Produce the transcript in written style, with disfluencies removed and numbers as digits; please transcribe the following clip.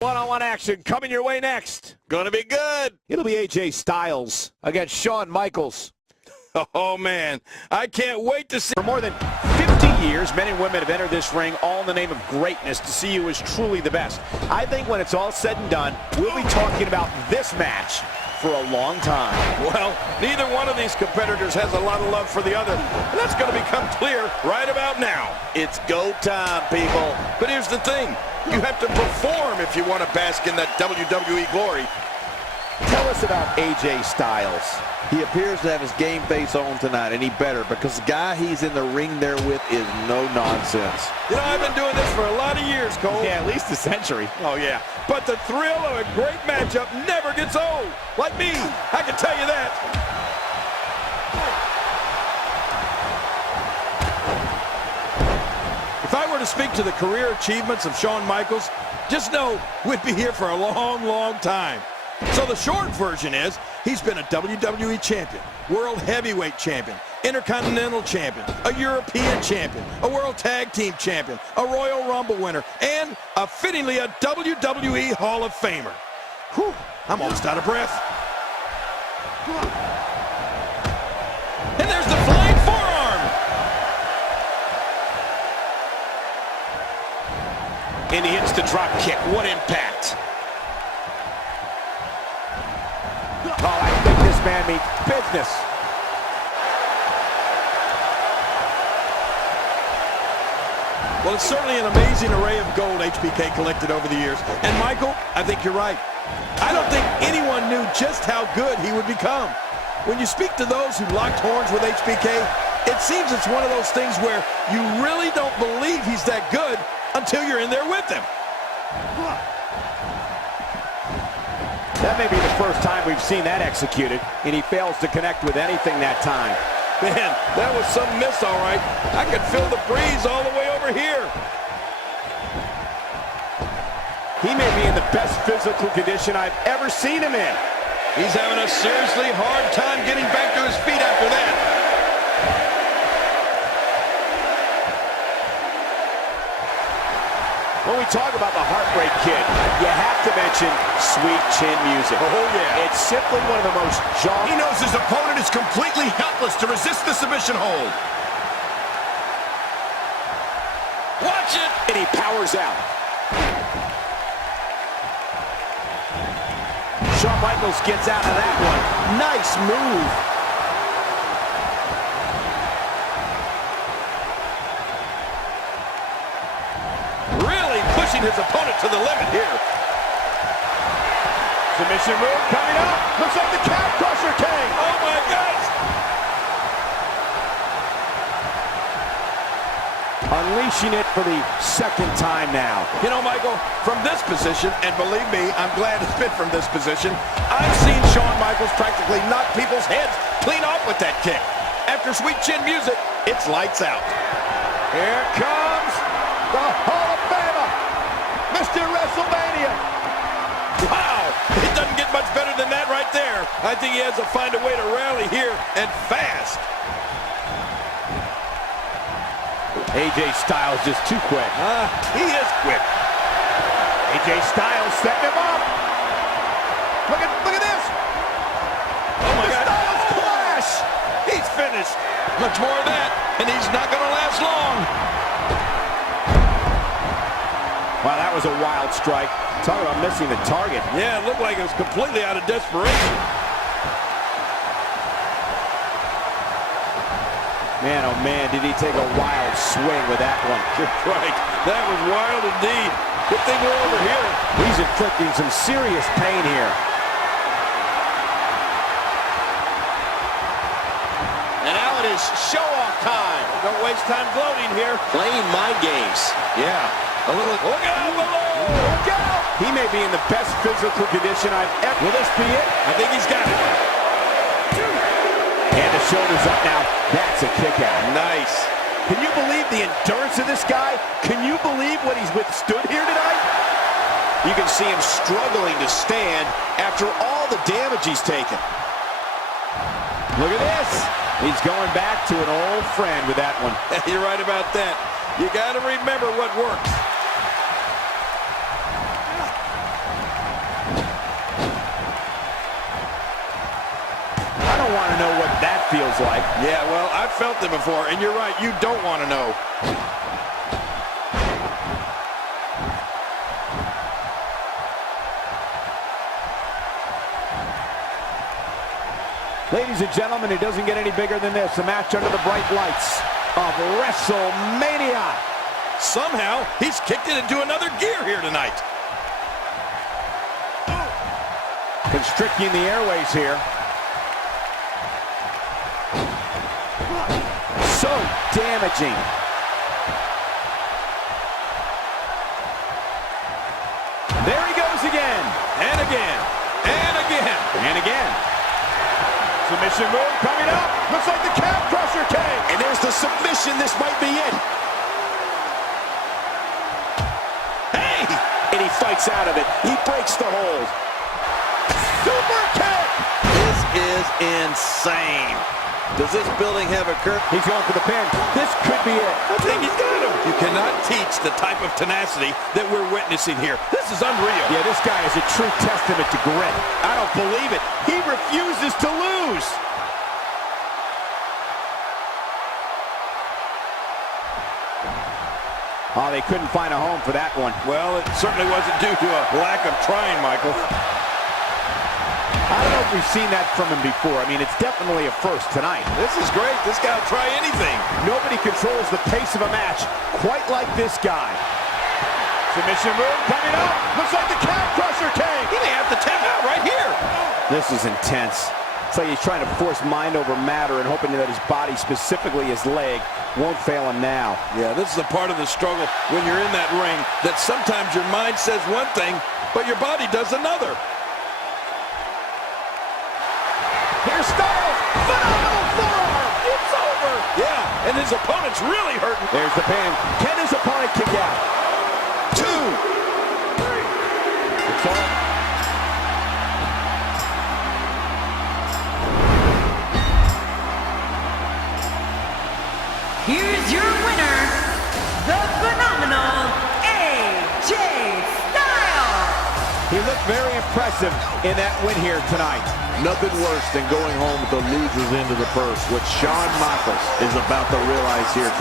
One-on-one action coming your way next. Gonna be good. It'll be AJ Styles against Shawn Michaels. Oh, man. I can't wait to see. For more than 50 years, men and women have entered this ring all in the name of greatness to see who is truly the best. I think when it's all said and done, we'll be talking about this match for a long time. Well, neither one of these competitors has a lot of love for the other, and that's going to become clear right about now. It's go time, people. But here's the thing. You have to perform if you want to bask in that WWE glory. Tell us about AJ Styles. He appears to have his game face on tonight, and he better, because the guy he's in the ring there with is no nonsense. You know, I've been doing this for a lot of years, Cole. Yeah, at least a century. Oh, yeah. But the thrill of a great matchup never gets old. Like me, I can tell you that. If I were to speak to the career achievements of Shawn Michaels, just know we'd be here for a long, long time. So the short version is, he's been a WWE champion, World Heavyweight champion, Intercontinental champion, a European champion, a World Tag Team champion, a Royal Rumble winner, and fittingly a WWE Hall of Famer. Whew, I'm almost out of breath. And there's the flying forearm. And he hits the drop kick. What impact. Oh, I think this man means business. Well, it's certainly an amazing array of gold HBK collected over the years. And Michael, I think you're right. I don't think anyone knew just how good he would become. When you speak to those who locked horns with HBK, it seems it's one of those things where you really don't believe he's that good until you're in there with him. That may be the first time we've seen that executed, and he fails to connect with anything that time. Man, that was some miss, all right. I could feel the breeze all the way over here. He may be in the best physical condition I've ever seen him in. He's having a seriously hard time getting back to his feet after that. When we talk about the Heartbreak Kid, you have to mention Sweet Chin music. Oh, yeah. It's simply one of the most jarring. He knows his opponent is completely helpless to resist the submission hold. Watch it! And he powers out. Shawn Michaels gets out of that one. Nice move. Really pushing his opponent to the limit here. Submission move coming up. Looks like the calf crusher king. Oh, my gosh! Unleashing it for the second time now. You know, Michael, from this position, and believe me, I'm glad it's been from this position, I've seen Shawn Michaels practically knock people's heads clean off with that kick. After Sweet Chin music, it's lights out. Here comes the Hall of Famer, Mr. WrestleMania. Wow, it doesn't get much better than that right there. I think he has to find a way to rally here, and fast. AJ Styles just too quick. He is quick. AJ Styles setting him up. Look at this. Oh, my God. Styles clash. He's finished. Much more of that, and he's not going to last long. Wow, that was a wild strike. Talk about missing the target. Yeah, it looked like it was completely out of desperation. Man, oh man, did he take a wild swing with that one. You're right. That was wild indeed. Good thing we're over here. He's inflicting some serious pain here. And now it is show-off time. Don't waste time gloating here. Playing mind games. Yeah. A little. Look out below. Look out! He may be in the best physical condition I've ever. Will this be it? I think he's got it. And the shoulder's up now. That's a kick out. Nice. Can you believe the endurance of this guy? Can you believe what he's withstood here tonight? You can see him struggling to stand after all the damage he's taken. Look at this. He's going back to an old friend with that one. You're right about that. You got to remember what works. don't want to know what that feels like. Yeah, well, I've felt it before, and you're right, you don't want to know. Ladies and gentlemen, it doesn't get any bigger than this. A match under the bright lights of WrestleMania. Somehow, he's kicked it into another gear here tonight. Constricting the airways here. So damaging. There he goes again. And again. And again. And again. Submission move coming up. Looks like the calf crusher came. And there's the submission. This might be it. Hey! And he fights out of it. He breaks the hold. Super kick. This is insane. Does this building have a curve? He's going for the pin. This could be it. I think he's got him. You cannot teach the type of tenacity that we're witnessing here. This is unreal. Yeah, this guy is a true testament to grit. I don't believe it. He refuses to lose. Oh, they couldn't find a home for that one. Well, it certainly wasn't due to a lack of trying, Michael. I don't know if we've seen that from him before. I mean, it's definitely a first tonight. This is great. This guy will try anything. Nobody controls the pace of a match quite like this guy. Submission move coming up. Looks like the calf crusher came. He may have to tap out right here. This is intense. It's like he's trying to force mind over matter and hoping that his body, specifically his leg, won't fail him now. Yeah, this is a part of the struggle when you're in that ring, that sometimes your mind says one thing, but your body does another. Here's Styles. Phenomenal forearm. It's over. Yeah, and his opponent's really hurting. There's the pin. Can his opponent kick out? 2, 3. It's all. Here's your winner, the phenomenal AJ Styles. He looked very impressive in that win here tonight. Nothing worse than going home with the loser's end of the purse, which Shawn Michaels is about to realize here tonight.